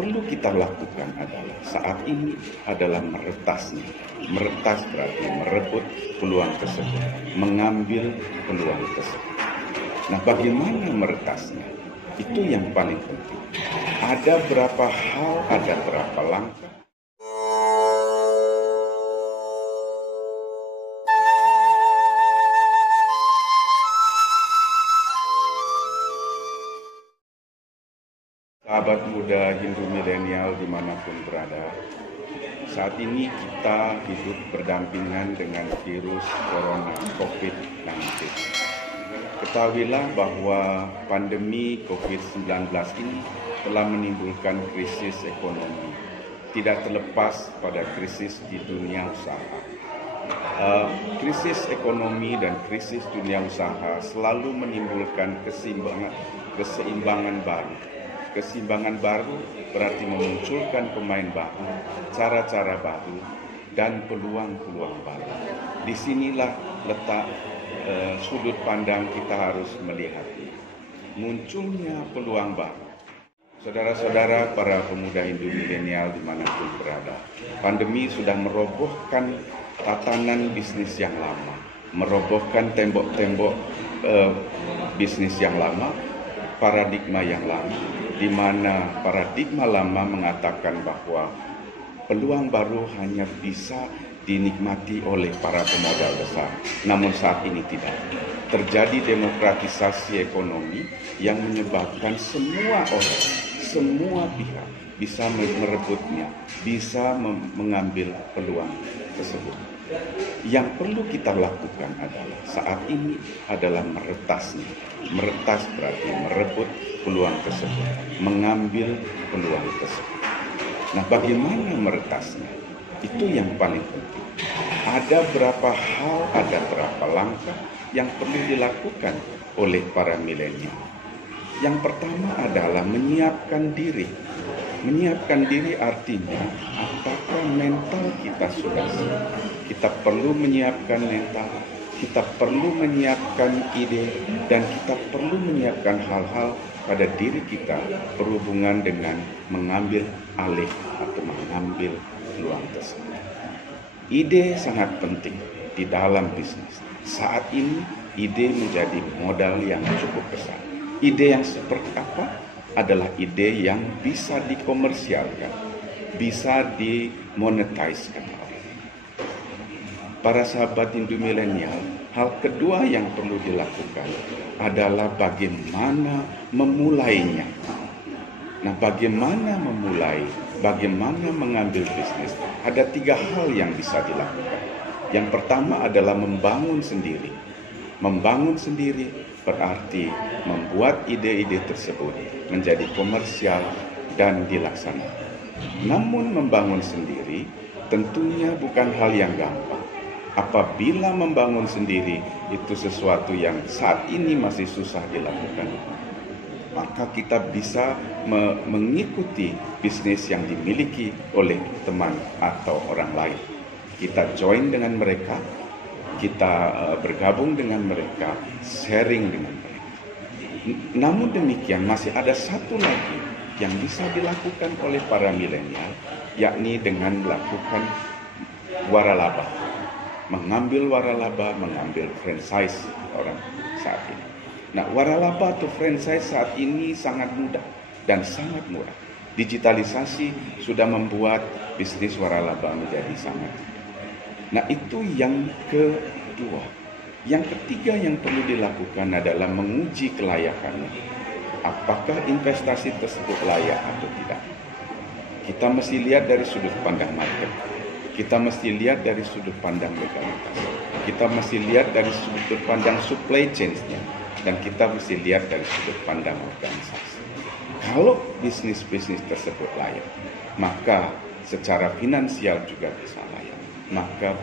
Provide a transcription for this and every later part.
perlu kita lakukan adalah saat ini adalah meretasnya. Meretas berarti merebut peluang tersebut, mengambil peluang tersebut. Nah, bagaimana meretasnya? Itu yang paling penting. Ada berapa hal, ada berapa langkah. Sahabat muda Hindu milenial dimanapun berada, saat ini kita hidup berdampingan dengan virus corona COVID-19. Ketahuilah bahwa pandemi COVID-19 ini telah menimbulkan krisis ekonomi, tidak terlepas pada krisis di dunia usaha. Krisis ekonomi dan krisis dunia usaha selalu menimbulkan keseimbangan baru. Keseimbangan baru berarti memunculkan pemain baru, cara-cara baru, dan peluang-peluang baru. Disinilah letak sudut pandang kita harus melihat munculnya peluang baru. Saudara-saudara para pemuda Hindu milenial dimanapun berada, pandemi sudah merobohkan tatanan bisnis yang lama, merobohkan tembok-tembok bisnis yang lama, paradigma yang lama, di mana paradigma lama mengatakan bahwa peluang baru hanya bisa dinikmati oleh para pemodal besar. Namun saat ini tidak. Terjadi demokratisasi ekonomi yang menyebabkan semua orang, semua pihak bisa merebutnya, bisa mengambil peluang tersebut. Yang perlu kita lakukan adalah saat ini adalah meretasnya. Meretas berarti merebut peluang tersebut, mengambil peluang tersebut. Nah, bagaimana meretasnya? Itu yang paling penting. Ada berapa hal, ada berapa langkah yang perlu dilakukan oleh para milenial. Yang pertama adalah menyiapkan diri. Menyiapkan diri artinya apakah mental kita sudah siap. Kita perlu menyiapkan mental, kita perlu menyiapkan ide, dan kita perlu menyiapkan hal-hal pada diri kita berhubungan dengan mengambil alih atau mengambil peluang tersebut. Ide sangat penting di dalam bisnis. Saat ini ide menjadi modal yang cukup besar. Ide yang seperti apa? Adalah ide yang bisa dikomersialkan, bisa dimonetizekan. Para sahabat Hindu milenial, hal kedua yang perlu dilakukan adalah bagaimana memulainya. Nah, bagaimana memulai, bagaimana mengambil bisnis? Ada 3 hal yang bisa dilakukan. Yang pertama adalah membangun sendiri. Membangun sendiri berarti membuat ide-ide tersebut menjadi komersial dan dilaksanakan. Namun membangun sendiri tentunya bukan hal yang gampang. Apabila membangun sendiri itu sesuatu yang saat ini masih susah dilakukan, maka kita bisa mengikuti bisnis yang dimiliki oleh teman atau orang lain. Kita join dengan mereka, kita bergabung dengan mereka, sharing dengan mereka. Namun demikian masih ada satu lagi yang bisa dilakukan oleh para milenial, yakni dengan melakukan waralaba. Mengambil waralaba, mengambil franchise orang saat ini. Nah, waralaba atau franchise saat ini sangat mudah dan sangat murah. Digitalisasi sudah membuat bisnis waralaba menjadi sangat mudah. Nah, itu yang kedua. Yang ketiga yang perlu dilakukan adalah menguji kelayakannya. Apakah investasi tersebut layak atau tidak? Kita mesti lihat dari sudut pandang market. Kita mesti lihat dari sudut pandang legalitas. Kita mesti lihat dari sudut pandang supply chain-nya. Dan kita mesti lihat dari sudut pandang organisasi. Kalau bisnis-bisnis tersebut layak, maka secara finansial juga bisa layak. Maka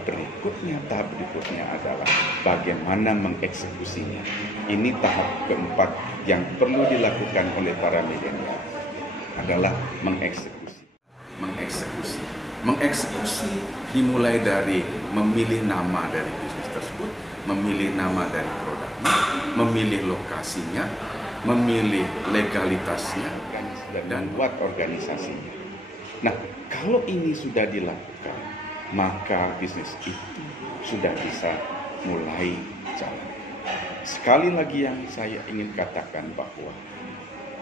tahap berikutnya adalah bagaimana mengeksekusinya. Ini tahap keempat yang perlu dilakukan oleh para milenial adalah mengeksekusi. Mengeksekusi dimulai dari memilih nama dari bisnis tersebut, memilih nama dari produknya, memilih lokasinya, memilih legalitasnya dan membuat organisasinya. Nah, kalau ini sudah dilakukan, maka bisnis itu sudah bisa mulai jalan. Sekali lagi yang saya ingin katakan bahwa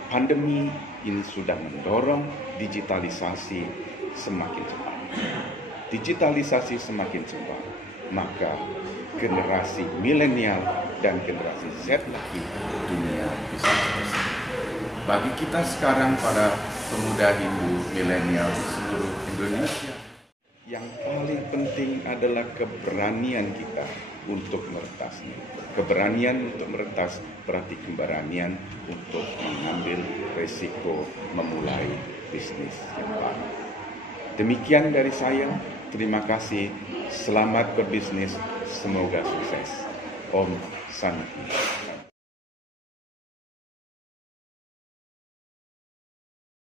pandemi ini sudah mendorong digitalisasi semakin cepat. Digitalisasi semakin cepat, maka generasi milenial dan generasi Z lagi dunia bisnis. Bagi kita sekarang para pemuda Hindu milenial di seluruh Indonesia, yang paling penting adalah keberanian kita untuk meretas. Keberanian untuk meretas berarti keberanian untuk mengambil resiko memulai bisnis yang baru. Demikian dari saya. Terima kasih. Selamat berbisnis. Semoga sukses. Om Santi.